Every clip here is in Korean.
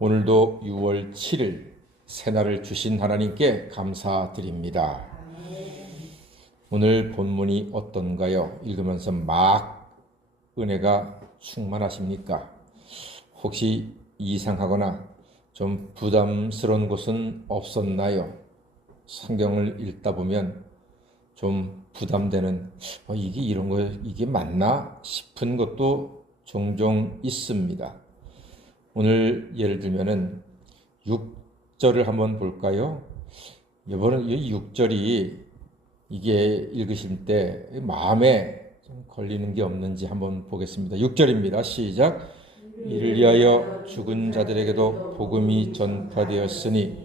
오늘도 6월 7일 새날을 주신 하나님께 감사드립니다. 오늘 본문이 어떤가요? 읽으면서 막 은혜가 충만하십니까? 혹시 이상하거나 좀 부담스러운 곳은 없었나요? 성경을 읽다 보면 좀 부담되는 이게 이런 거 이게 맞나 싶은 것도 종종 있습니다. 오늘 예를 들면은 6절을 한번 볼까요? 이번엔 이 6절이 이게 읽으실 때 마음에 좀 걸리는 게 없는지 한번 보겠습니다. 6절입니다. 시작. 이를 위하여 죽은 자들에게도 복음이 전파되었으니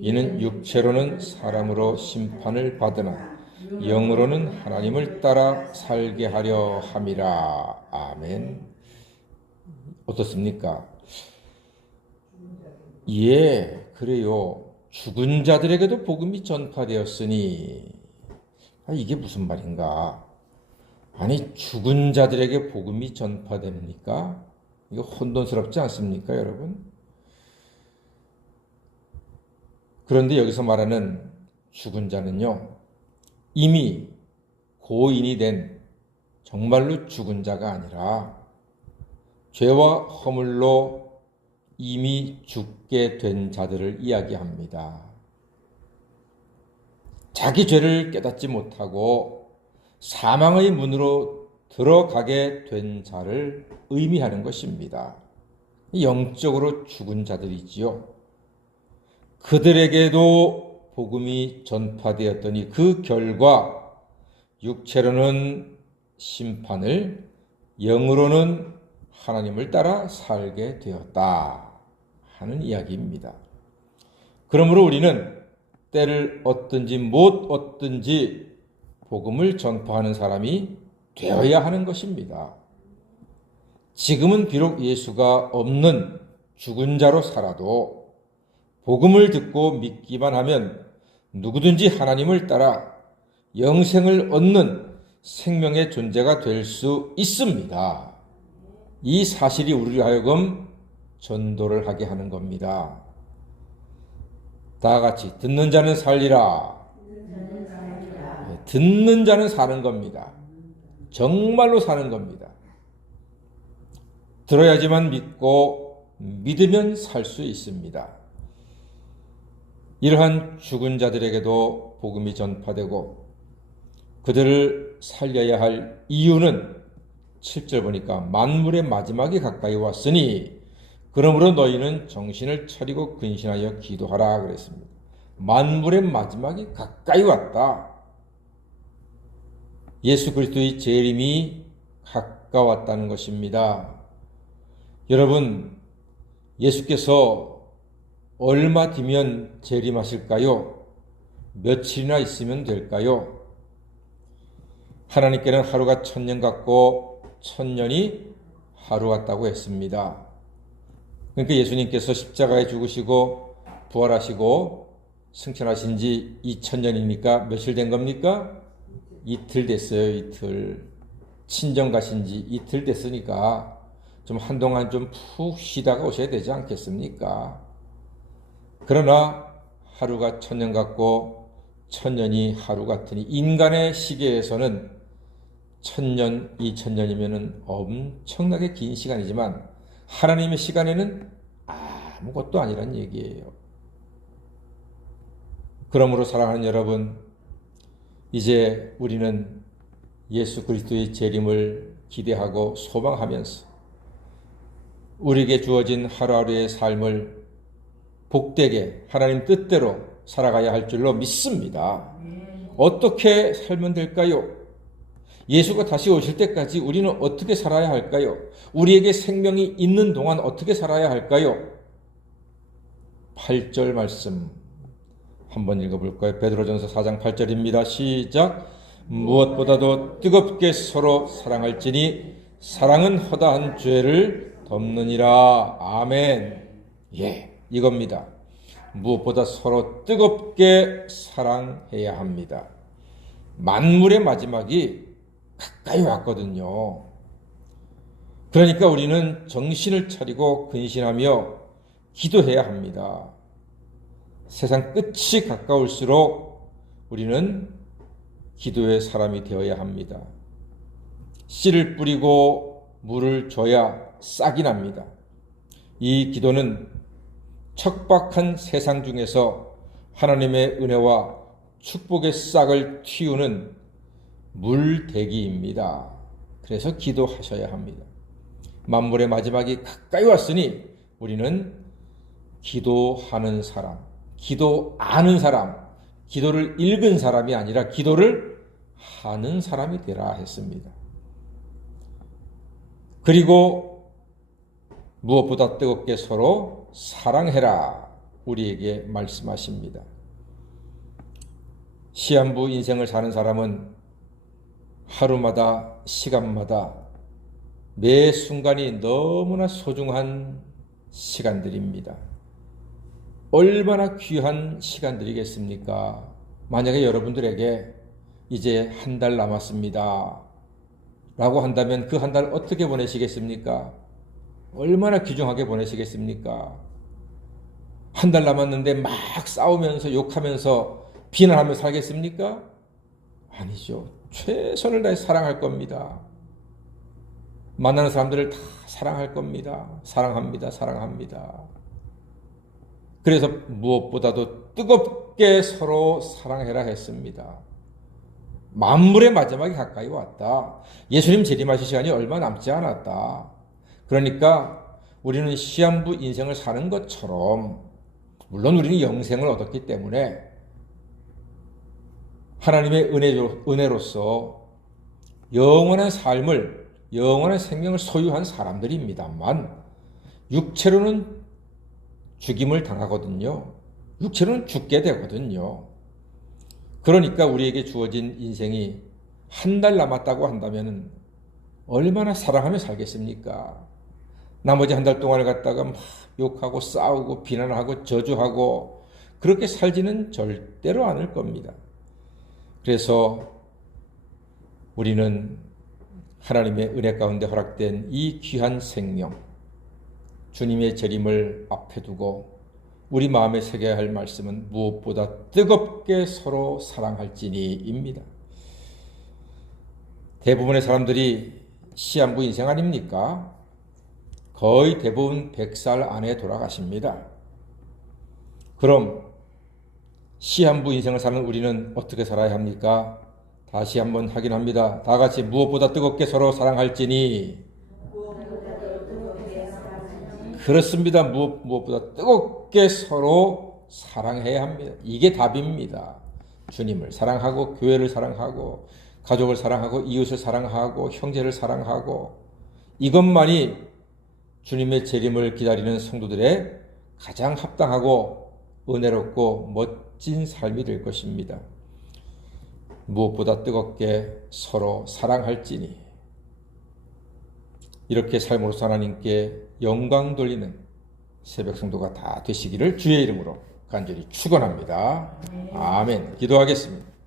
이는 육체로는 사람으로 심판을 받으나 영으로는 하나님을 따라 살게 하려 함이라. 아멘. 어떻습니까? 예, 그래요. 죽은 자들에게도 복음이 전파되었으니 이게 무슨 말인가? 아니, 죽은 자들에게 복음이 전파됩니까? 이거 혼돈스럽지 않습니까, 여러분? 그런데 여기서 말하는 죽은 자는요, 이미 고인이 된 정말로 죽은 자가 아니라 죄와 허물로 이미 죽게 된 자들을 이야기합니다. 자기 죄를 깨닫지 못하고 사망의 문으로 들어가게 된 자를 의미하는 것입니다. 영적으로 죽은 자들이지요. 그들에게도 복음이 전파되었더니 그 결과 육체로는 심판을, 영으로는 하나님을 따라 살게 되었다 하는 이야기입니다. 그러므로 우리는 때를 얻든지 못 얻든지 복음을 전파하는 사람이 되어야 하는 것입니다. 지금은 비록 예수가 없는 죽은 자로 살아도 복음을 듣고 믿기만 하면 누구든지 하나님을 따라 영생을 얻는 생명의 존재가 될 수 있습니다. 이 사실이 우리를 하여금 전도를 하게 하는 겁니다. 다 같이 듣는 자는 살리라. 듣는 자는 사는 겁니다. 정말로 사는 겁니다. 들어야지만 믿고 믿으면 살 수 있습니다. 이러한 죽은 자들에게도 복음이 전파되고 그들을 살려야 할 이유는 7절 보니까 만물의 마지막이 가까이 왔으니 그러므로 너희는 정신을 차리고 근신하여 기도하라 그랬습니다. 만물의 마지막이 가까이 왔다. 예수 그리스도의 재림이 가까웠다는 것입니다. 여러분, 예수께서 얼마 뒤면 재림하실까요? 며칠이나 있으면 될까요? 하나님께는 하루가 1000년 같고 1000년이 하루 같다고 했습니다. 그러니까 예수님께서 십자가에 죽으시고 부활하시고 승천하신 지 2000년이니까 며칠 된 겁니까? 이틀 됐어요. 이틀. 친정 가신 지 이틀 됐으니까 좀 한동안 좀 푹 쉬다가 오셔야 되지 않겠습니까? 그러나 하루가 1000년 같고 1000년이 하루 같으니 인간의 시계에서는 1000년, 2000년이면 엄청나게 긴 시간이지만 하나님의 시간에는 아무것도 아니란 얘기예요. 그러므로 사랑하는 여러분, 이제 우리는 예수 그리스도의 재림을 기대하고 소망하면서 우리에게 주어진 하루하루의 삶을 복되게 하나님 뜻대로 살아가야 할 줄로 믿습니다. 어떻게 살면 될까요? 예수가 다시 오실 때까지 우리는 어떻게 살아야 할까요? 우리에게 생명이 있는 동안 어떻게 살아야 할까요? 8절 말씀 한번 읽어볼까요? 베드로전서 4장 8절입니다. 시작. 무엇보다도 뜨겁게 서로 사랑할지니 사랑은 허다한 죄를 덮느니라. 아멘. 예, 이겁니다. 무엇보다 서로 뜨겁게 사랑해야 합니다. 만물의 마지막이 가까이 왔거든요. 그러니까 우리는 정신을 차리고 근신하며 기도해야 합니다. 세상 끝이 가까울수록 우리는 기도의 사람이 되어야 합니다. 씨를 뿌리고 물을 줘야 싹이 납니다. 이 기도는 척박한 세상 중에서 하나님의 은혜와 축복의 싹을 틔우는 물대기입니다. 그래서 기도하셔야 합니다. 만물의 마지막이 가까이 왔으니 우리는 기도하는 사람, 기도하는 사람, 기도를 읽은 사람이 아니라 기도를 하는 사람이 되라 했습니다. 그리고 무엇보다 뜨겁게 서로 사랑해라 우리에게 말씀하십니다. 시한부 인생을 사는 사람은 하루마다 시간마다 매 순간이 너무나 소중한 시간들입니다. 얼마나 귀한 시간들이겠습니까? 만약에 여러분들에게 이제 한 달 남았습니다 라고 한다면 그 한 달 어떻게 보내시겠습니까? 얼마나 귀중하게 보내시겠습니까? 한 달 남았는데 막 싸우면서 욕하면서 비난하며 살겠습니까? 아니죠. 최선을 다해 사랑할 겁니다. 만나는 사람들을 다 사랑할 겁니다. 사랑합니다. 사랑합니다. 그래서 무엇보다도 뜨겁게 서로 사랑해라 했습니다. 만물의 마지막이 가까이 왔다. 예수님 재림하실 시간이 얼마 남지 않았다. 그러니까 우리는 시한부 인생을 사는 것처럼, 물론 우리는 영생을 얻었기 때문에 하나님의 은혜로서 영원한 삶을, 영원한 생명을 소유한 사람들입니다만 육체로는 죽임을 당하거든요. 육체로는 죽게 되거든요. 그러니까 우리에게 주어진 인생이 한 달 남았다고 한다면 얼마나 사랑하며 살겠습니까? 나머지 한 달 동안을 갖다가 막 욕하고 싸우고 비난하고 저주하고 그렇게 살지는 절대로 않을 겁니다. 그래서 우리는 하나님의 은혜 가운데 허락된 이 귀한 생명, 주님의 재림을 앞에 두고 우리 마음에 새겨야 할 말씀은 무엇보다 뜨겁게 서로 사랑할지니입니다. 대부분의 사람들이 시한부 인생 아닙니까? 거의 대부분 100살 안에 돌아가십니다. 그럼 시한부 인생을 사는 우리는 어떻게 살아야 합니까? 다시 한번 확인합니다. 다 같이 무엇보다 뜨겁게 서로 사랑할지니. 그렇습니다. 무엇보다 뜨겁게 서로 사랑해야 합니다. 이게 답입니다. 주님을 사랑하고 교회를 사랑하고 가족을 사랑하고 이웃을 사랑하고 형제를 사랑하고 이것만이 주님의 재림을 기다리는 성도들의 가장 합당하고 은혜롭고 멋진 삶이 될 것입니다. 무엇보다 뜨겁게 서로 사랑할지니. 이렇게 삶으로서 하나님께 영광 돌리는 새벽 성도가 다 되시기를 주의 이름으로 간절히 축원합니다. 아멘. 기도하겠습니다.